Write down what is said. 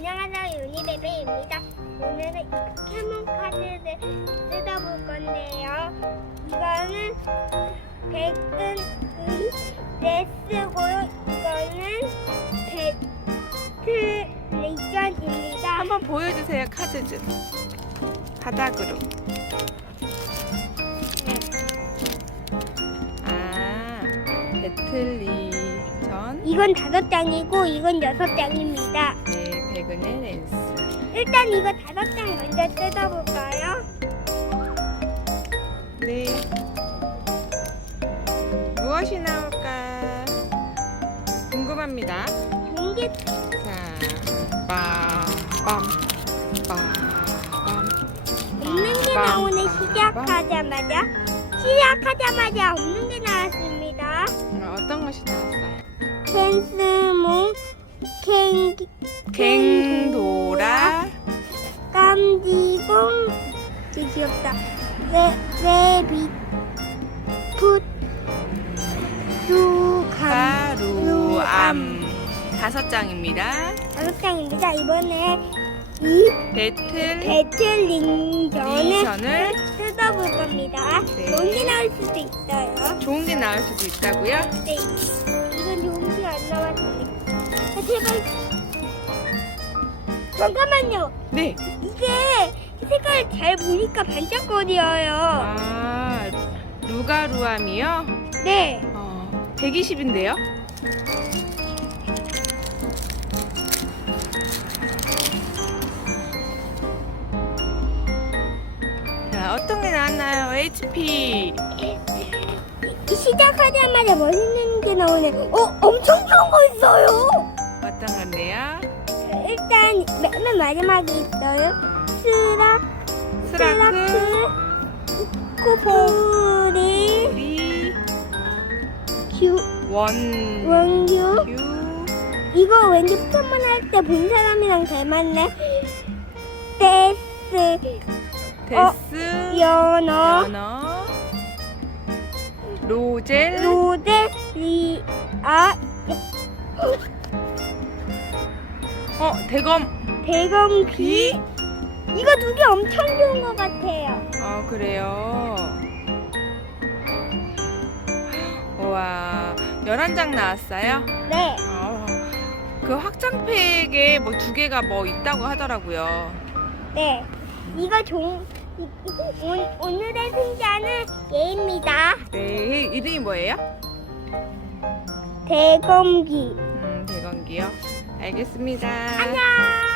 안녕하세요 유니베베입니다. 오늘은 이 포켓몬 카드를 뜯어볼 건데요. 이거는 백은 레스고요. 이거는 배틀 레전입니다. 한번 보여주세요 카드 좀 바닥으로 아 배틀리전 이건 다섯 장이고 이건 여섯 장입니다. 네 백은의 랜스. 일단 이거 다섯 장 먼저 뜯어볼까요? 네. 무엇이 나올까? 궁금합니다. 종기. 자 빠밤 빠밤 없는 게 나오네 시작하자마자. 시작하자마자 없는 게 나왔습니다. 어, 어떤 것이 나왔어요? 캔스 갱도라 되게 귀엽다. 레 레비 풋 두감 가루암 다섯 장입니다. 다섯 장입니다. 이번에 이 배틀 배틀링전을 리전을 뜯어볼 겁니다. 네. 용기 나올 수도 있어요. 좋은 게 나올 수도 있다고요? 네, 이건 용기 안 나왔으니까. 아, 제발. 잠깐만요. 네. 이게 색깔 잘 보니까 반짝거려요. 아 루가루암이요? 네. 어, 120인데요? 자, 어떤 게 나왔나요? HP. 시작하자마자 멋있는 게 나오네. 어, 엄청 좋은 거 있어요. 어떤 건데요? 일단 맨, 맨 마지막에 있어요. 스라 스라크, 코프리 리, 규 원, 원규 큐, 이거 왠지 포켓몬 할 때 본 사람이랑 닮았네. 데스 데스, 연어 연어, 로젤, 로데 리아 대검, 대검 비 비, 이거 두 개 엄청 좋은 것 같아요. 어, 그래요. 우와, 11장 나왔어요? 네. 어, 그 확장팩에 뭐 두 개가 뭐 있다고 하더라고요. 네. 이거 종 이- 이- 오, 오늘의 승자는 얘입니다. 네, 이름이 뭐예요? 대검기. 음, 대건기요. 알겠습니다. 안녕.